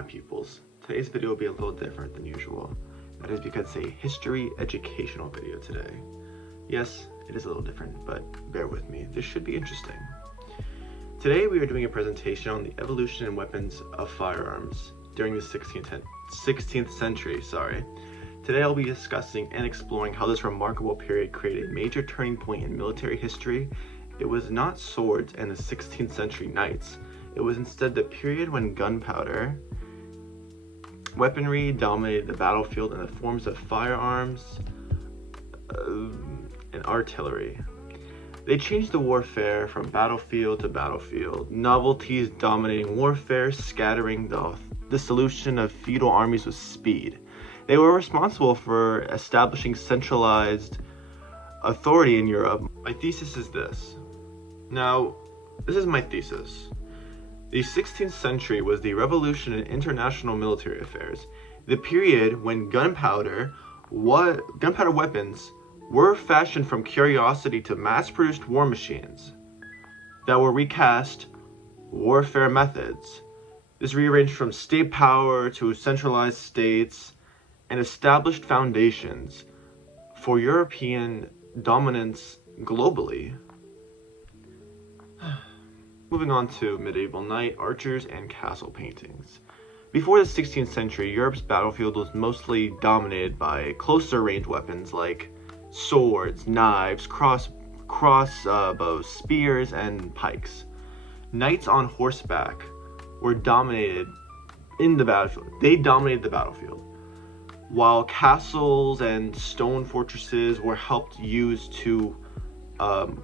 my pupils. Today's video will be a little different than usual. That is because it's a history educational video today. Yes, it is a little different, but bear with me. This should be interesting. Today we are doing a presentation on the evolution and weapons of firearms during the 16th century. Today I'll be discussing and exploring how this remarkable period created a major turning point in military history. It was not swords and the 16th century knights. It was instead the period when gunpowder weaponry dominated the battlefield in the forms of firearms and artillery. They changed the warfare from battlefield to battlefield, novelties dominating warfare, scattering the dissolution of feudal armies with speed. They were responsible for establishing centralized authority in Europe. My thesis is this. Now, this is my thesis. The 16th century was the revolution in international military affairs, the period when gunpowder weapons were fashioned from curiosity to mass-produced war machines that were recast warfare methods. This rearranged from state power to centralized states and established foundations for European dominance globally. Moving on to medieval knight, archers, and castle paintings. Before the 16th century, Europe's battlefield was mostly dominated by closer range weapons like swords, knives, crossbows, spears, and pikes. Knights on horseback were dominated in the battlefield. They dominated the battlefield, while castles and stone fortresses were used to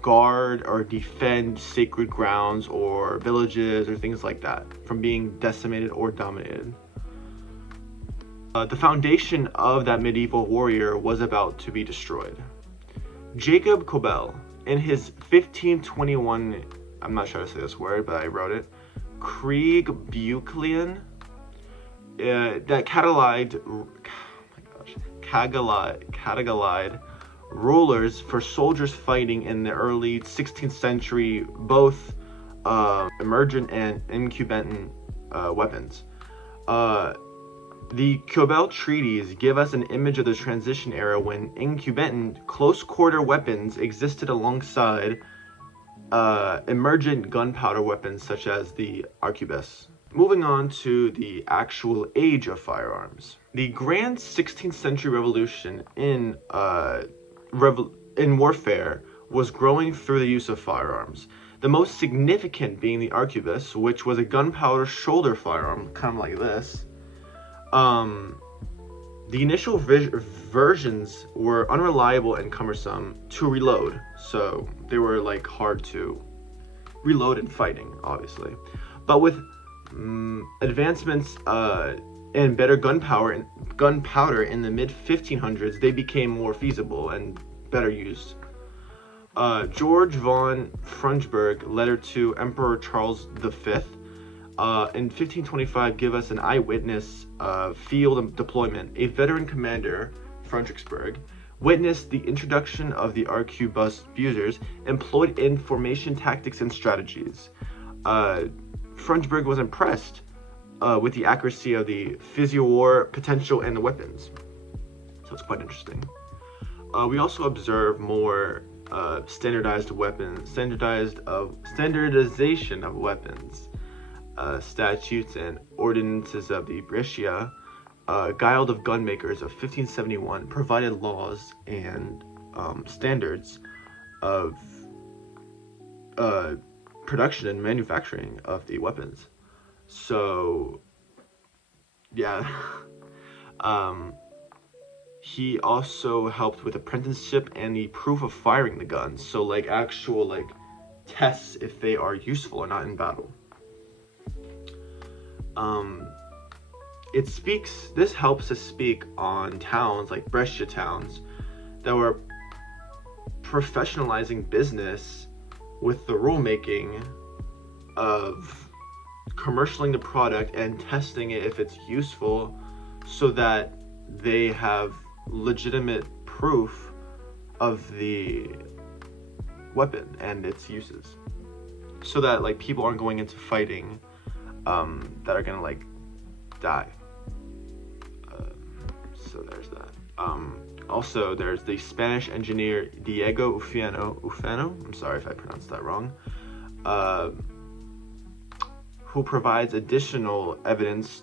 guard or defend sacred grounds or villages or things like that from being decimated or dominated. The foundation of that medieval warrior was about to be destroyed. Jacob Cobel, in his 1521, I'm not sure how to say this word, but I wrote it, Kriegbuchlein, that cataloged rulers for soldiers fighting in the early 16th century, both emergent and incumbent weapons. The Cobel treaties give us an image of the transition era when incumbent close-quarter weapons existed alongside emergent gunpowder weapons such as the arquebus. Moving on to the actual age of firearms. The grand 16th century revolution in warfare was growing through the use of firearms. The most significant being the arquebus, which was a gunpowder shoulder firearm, kind of like this. The initial versions were unreliable and cumbersome to reload, so they were like hard to reload in fighting, obviously. But with advancements and better gunpowder in the mid-1500s, they became more feasible and better used. George von Frundsberg, letter to Emperor Charles V, in 1525 give us an eyewitness field deployment. A veteran commander, Fredericksburg, witnessed the introduction of the arquebusers employed in formation tactics and strategies. Frundsberg was impressed with the accuracy of the physio-war potential and the weapons. So it's quite interesting. We also observe more standardization of weapons. Statutes and ordinances of the Brescia Guild of Gunmakers of 1571 provided laws and standards of production and manufacturing of the weapons. So, yeah. He also helped with apprenticeship and the proof of firing the guns. So, like actual tests if they are useful or not in battle. This helps us speak on towns like Brescia towns that were professionalizing business with the rulemaking of commercializing the product and testing it if it's useful, so that they have legitimate proof of the weapon and its uses, so that people aren't going into fighting that are gonna die. So there's that. Also, there's the Spanish engineer Diego Ufano, I'm sorry if I pronounced that wrong, who provides additional evidence,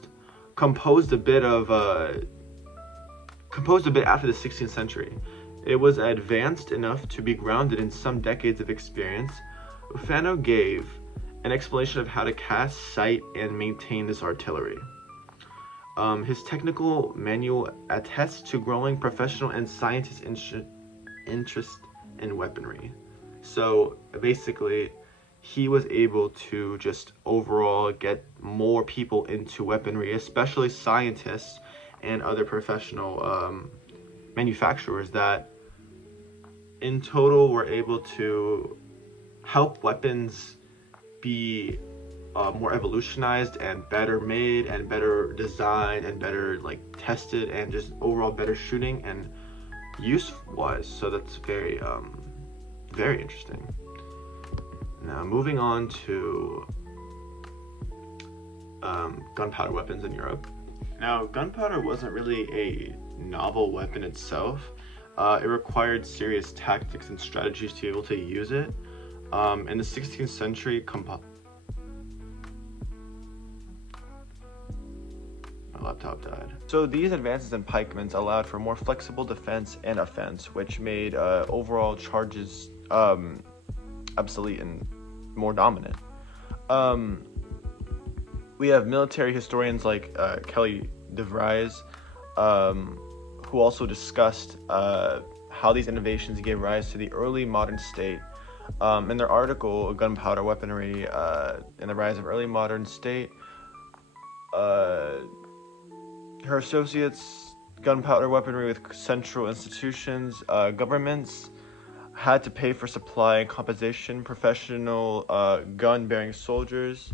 composed a bit after the 16th century. It was advanced enough to be grounded in some decades of experience. Ufano gave an explanation of how to cast, sight, and maintain this artillery. His technical manual attests to growing professional and scientist interest in weaponry. So basically, he was able to just overall get more people into weaponry, especially scientists and other professional manufacturers that in total were able to help weapons be more evolutionized and better made and better designed and better like tested and just overall better shooting and use wise. So that's very very interesting. Now moving on to gunpowder weapons in Europe. Now gunpowder wasn't really a novel weapon itself. It required serious tactics and strategies to be able to use it. In the 16th century, my laptop died. So these advances in pikements allowed for more flexible defense and offense, which made overall charges obsolete and more dominant. We have military historians like Kelly DeVries, who also discussed how these innovations gave rise to the early modern state. In their article, Gunpowder Weaponry and the Rise of Early Modern State, her associates, gunpowder weaponry with central institutions, governments had to pay for supply and composition, professional gun-bearing soldiers.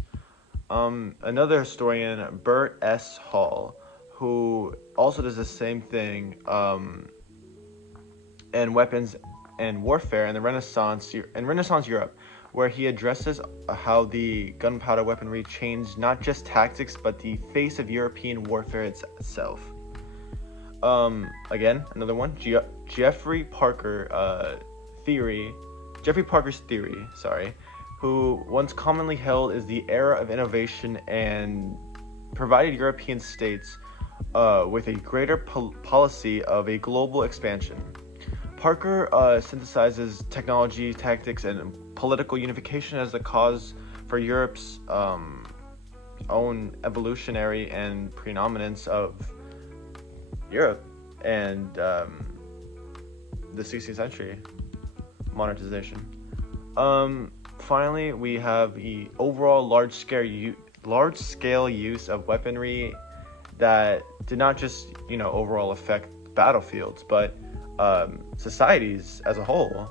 Another historian, Bert S. Hall, who also does the same thing in weapons and warfare in the Renaissance Europe, where he addresses how the gunpowder weaponry changed not just tactics but the face of European warfare itself. Again, another one, Jeffrey Parker's theory, who once commonly held is the era of innovation and provided European states with a greater policy of a global expansion. Parker synthesizes technology, tactics, and political unification as the cause for Europe's own evolutionary and predominance of Europe and the 16th century modernization. Finally, we have the overall large-scale use of weaponry that did not just, overall affect battlefields, but societies as a whole.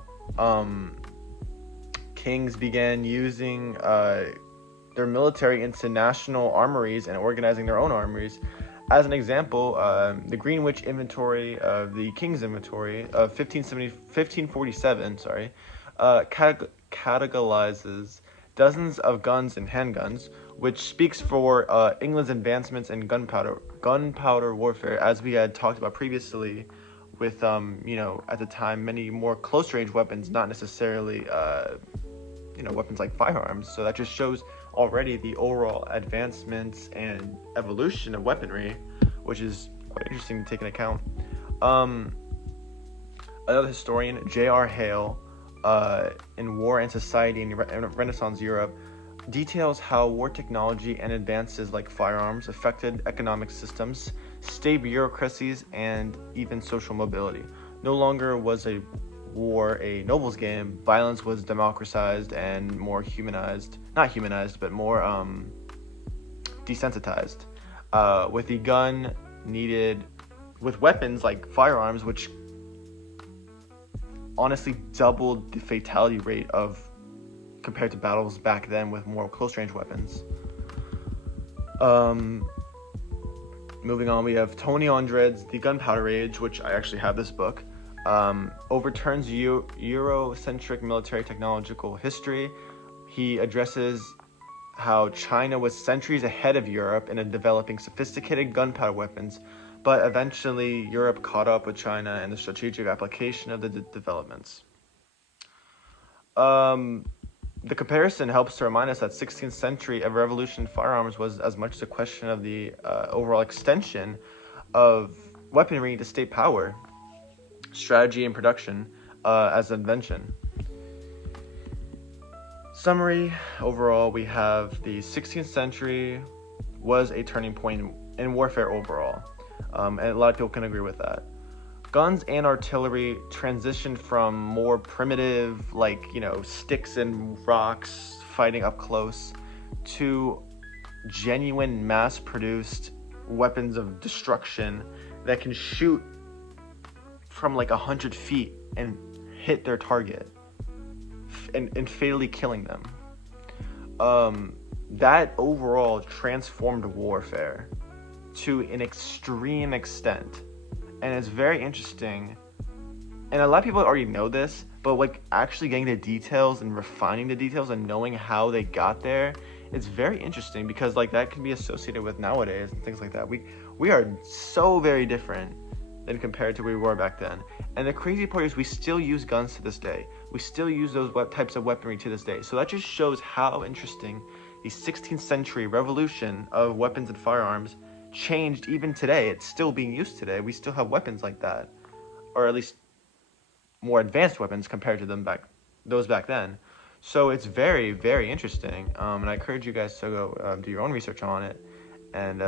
Kings began using their military into national armories and organizing their own armories. As an example, the Greenwich Inventory of the King's Inventory of 1547, categorizes dozens of guns and handguns, which speaks for England's advancements in gunpowder warfare, as we had talked about previously, with at the time many more close-range weapons, not necessarily weapons like firearms. So that just shows already the overall advancements and evolution of weaponry, which is quite interesting to take into account. Another historian, J.R. Hale, in War and Society in Renaissance Europe, details how war technology and advances like firearms affected economic systems, state bureaucracies, and even social mobility. No longer was a war a noble's game. Violence was democratized and more more desensitized. With the gun needed, with weapons like firearms, which honestly doubled the fatality rate of compared to battles back then with more close-range weapons. Moving on, we have Tony Andred's The Gunpowder Age, which I actually have this book. Overturns Eurocentric military technological history. He addresses how China was centuries ahead of Europe in developing sophisticated gunpowder weapons, but eventually Europe caught up with China in the strategic application of the developments. The comparison helps to remind us that 16th century revolution in firearms was as much a question of the overall extension of weaponry to state power, strategy, and production as invention. Summary, overall, we have the 16th century was a turning point in warfare overall, and a lot of people can agree with that. Guns and artillery transitioned from more primitive, like, sticks and rocks fighting up close, to genuine mass-produced weapons of destruction that can shoot from like 100 feet and hit their target and fatally killing them. That overall transformed warfare to an extreme extent. And it's very interesting, and a lot of people already know this, but like actually getting the details and refining the details and knowing how they got there, it's very interesting, because like that can be associated with nowadays and things like that. We are so very different than compared to where we were back then. And the crazy part is we still use guns to this day. We still use those types of weaponry to this day. So that just shows how interesting the 16th century revolution of weapons and firearms changed even today. It's still being used today. We still have weapons like that, or at least more advanced weapons compared to those back then. So it's very, very interesting, and I encourage you guys to go do your own research on it. And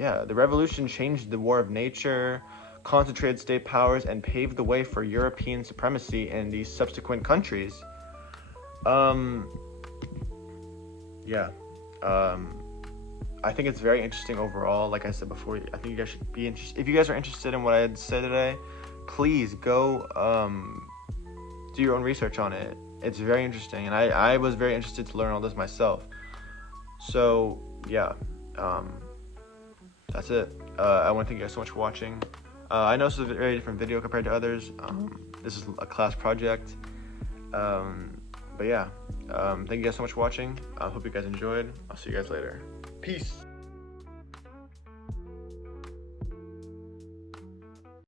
yeah, the revolution changed the war of nature, concentrated state powers, and paved the way for European supremacy in these subsequent countries. I think it's very interesting overall. Like I said before, I think you guys should be interested. If you guys are interested in what I had said today, please go do your own research on it. It's very interesting, and I was very interested to learn all this myself. So yeah, that's it. I want to thank you guys so much for watching. I know this is a very different video compared to others. This is a class project. But yeah, thank you guys so much for watching. I hope you guys enjoyed. I'll see you guys later. Peace.